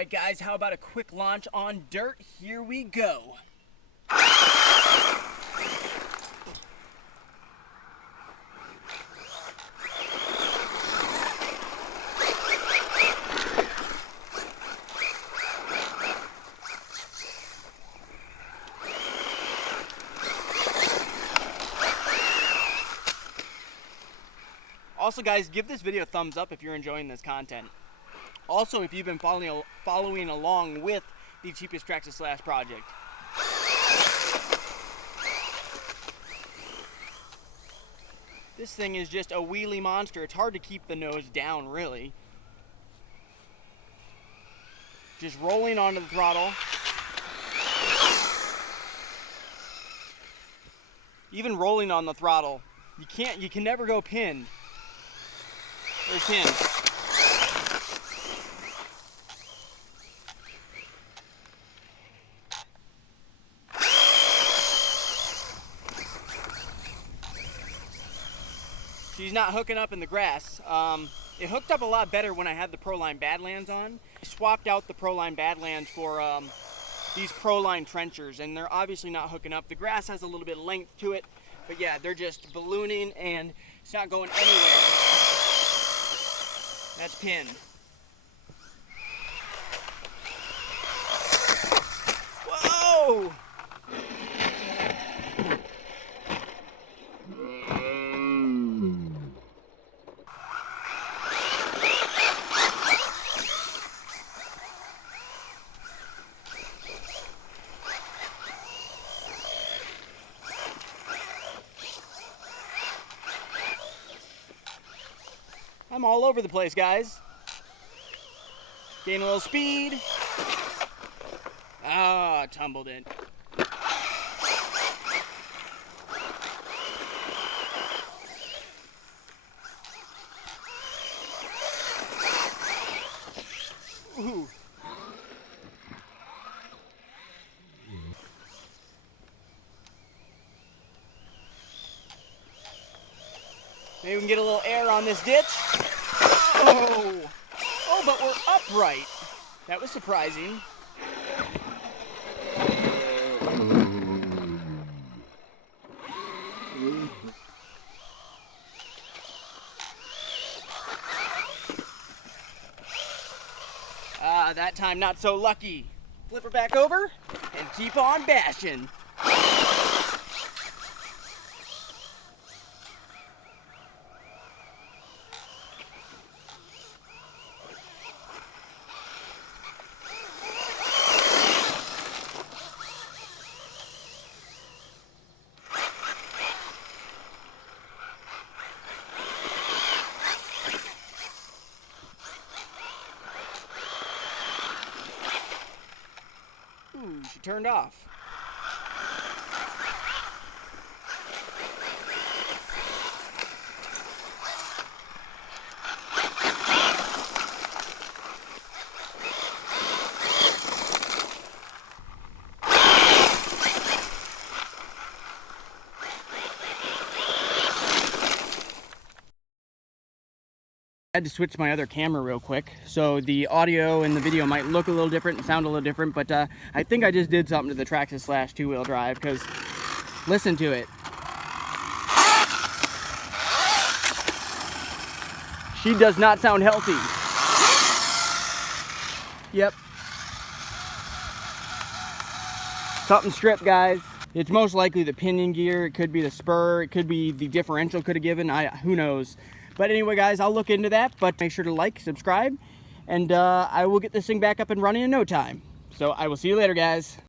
Alright guys, how about a quick launch on dirt? Here we go. Also guys, give this video a thumbs up if you're enjoying this content. Also, if you've been following along with the CHEAPEST Traxxas Slash Project. This thing is just a wheelie monster. It's hard to keep the nose down, really. Just rolling onto the throttle. Even rolling on the throttle, you can never go pinned. There's him. She's not hooking up in the grass. It hooked up a lot better when I had the Proline Badlands on. I swapped out the Proline Badlands for these Proline trenchers, and they're obviously not hooking up. The grass has a little bit of length to it, but yeah, they're just ballooning and it's not going anywhere. That's pinned. Whoa! I'm all over the place, guys. Gain a little speed. Ah, tumbled in. Ooh. Maybe we can get a little air on this ditch. Oh! Oh, but we're upright. That was surprising. That time not so lucky. Flip her back over and keep on bashing. Ooh, she turned off. I had to switch my other camera real quick, so the audio and the video might look a little different and sound a little different, but I think I just did something to the Traxxas Slash two-wheel drive, because listen to it. She does not sound healthy. Yep. Something stripped, guys. It's most likely the pinion gear, it could be the spur, it could be the differential could have given, who knows. But anyway, guys, I'll look into that, but make sure to like, subscribe, and I will get this thing back up and running in no time. So I will see you later, guys.